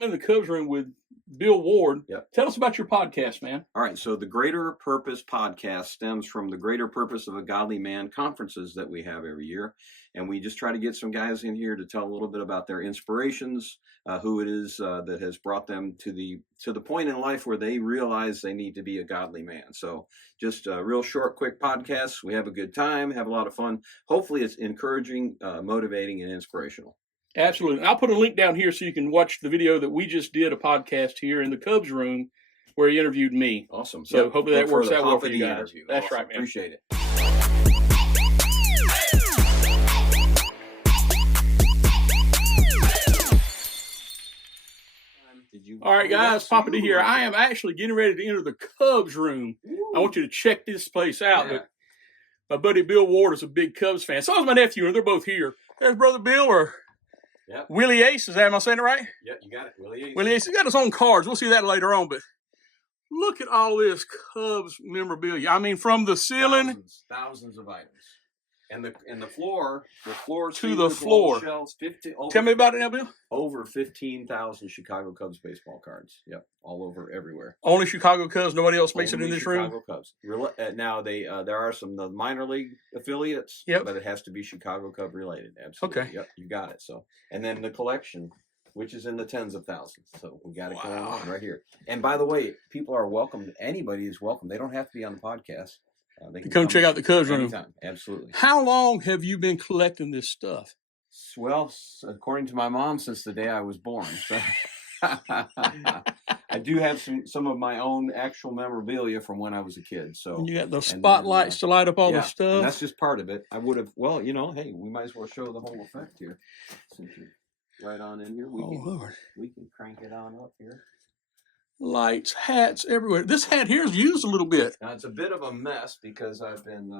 in the Cubs room with Bill Ward. Yep. Tell us about your podcast, man. All right. So the Greater Purpose podcast stems from the Greater Purpose of a Godly Man conferences that we have every year. And we just try to get some guys in here to tell a little bit about their inspirations, who it is that has brought them to the point in life where they realize they need to be a godly man. So just a real short, quick podcast. We have a good time, have a lot of fun. Hopefully it's encouraging, motivating, and inspirational. Absolutely. I'll put a link down here so you can watch the video that we just did, a podcast here in the Cubs room where he interviewed me. Awesome. So hopefully that works out well for you guys. Interview. That's awesome. right, man. Appreciate it. All right, guys, Poppa-D here. I am actually getting ready to enter the Cubs room. Ooh. I want you to check this place out. Yeah. My buddy Bill Ward is a big Cubs fan. So is my nephew, and they're both here. There's Brother Bill, or Willie Ace. Am I saying it right? Yeah, you got it. Willie Ace. Willie Ace. He's got his own cards. We'll see that later on. But look at all this Cubs memorabilia. I mean, from the ceiling. Thousands of items. And the floor to the floor. Shelves, Tell me about it now, Bill. Over 15,000 Chicago Cubs baseball cards. Yep, all over everywhere. Only Chicago Cubs. Nobody else makes it in this room. Chicago Cubs. Now there are some the minor league affiliates. Yep. But it has to be Chicago Cub related. Absolutely. Okay. Yep, you got it. So, and then the collection, which is in the tens of thousands. So we got it going on right here. And by the way, people are welcome. Anybody is welcome. They don't have to be on the podcast. They can come check out the Cubs room. Absolutely. How long have you been collecting this stuff? Well, according to my mom, since the day I was born. So I do have some of my own actual memorabilia from when I was a kid. So and you got those spotlights to light up all the stuff. And that's just part of it. I would have. Well, hey, we might as well show the whole effect here. Since you're right on in here, we can crank it on up here. Lights, hats everywhere. This hat here is used a little bit. Now, it's a bit of a mess because I've been,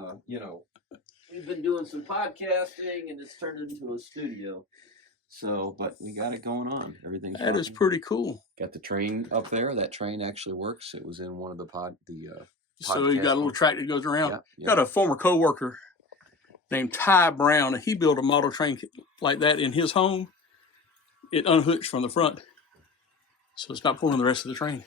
we've been doing some podcasting and it's turned into a studio. So, but we got it going on. Everything's That is pretty cool. Got the train up there. That train actually works. It was in one of the So you got a little track that goes around. Yeah. Got a former coworker named Ty Brown, and he built a model train like that in his home. It unhooked from the front. So it's not pulling the rest of the train.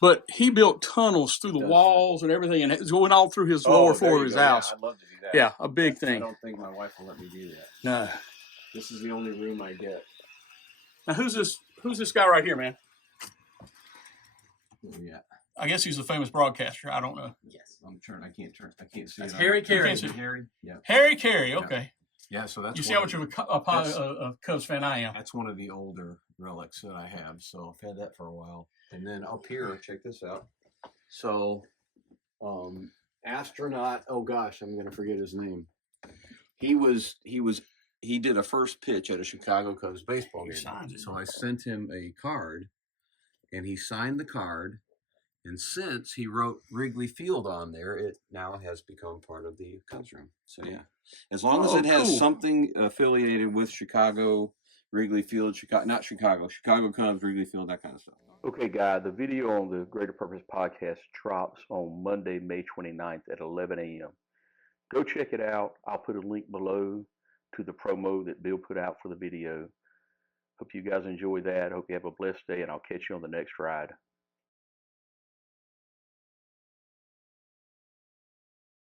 But he built tunnels through the walls and everything, and it's going all through his lower floor of his house. Yeah, I'd love to do that. Yeah, a big thing. I don't think my wife will let me do that. No. This is the only room I get. Now, who's this guy right here, man? Yeah. I guess he's a famous broadcaster. I don't know. Yes. I can't see That's it. Harry Carey. Harry? Yeah. Harry Carey, okay. Yeah, so that's. You see how much of a Cubs fan I am. That's one of the older relics that I have. So I've had that for a while. And then up here, check this out. So, astronaut. Oh gosh, I'm gonna forget his name. He did a first pitch at a Chicago Cubs baseball game. So I sent him a card, and he signed the card. And since he wrote Wrigley Field on there, it now has become part of the Cubs room. So yeah, as long as it has something affiliated with Chicago, Wrigley Field, Chicago Cubs, Wrigley Field, that kind of stuff. Okay, guys, the video on the Greater Purpose podcast drops on Monday, May 29th at 11 a.m. Go check it out. I'll put a link below to the promo that Bill put out for the video. Hope you guys enjoy that. Hope you have a blessed day, and I'll catch you on the next ride.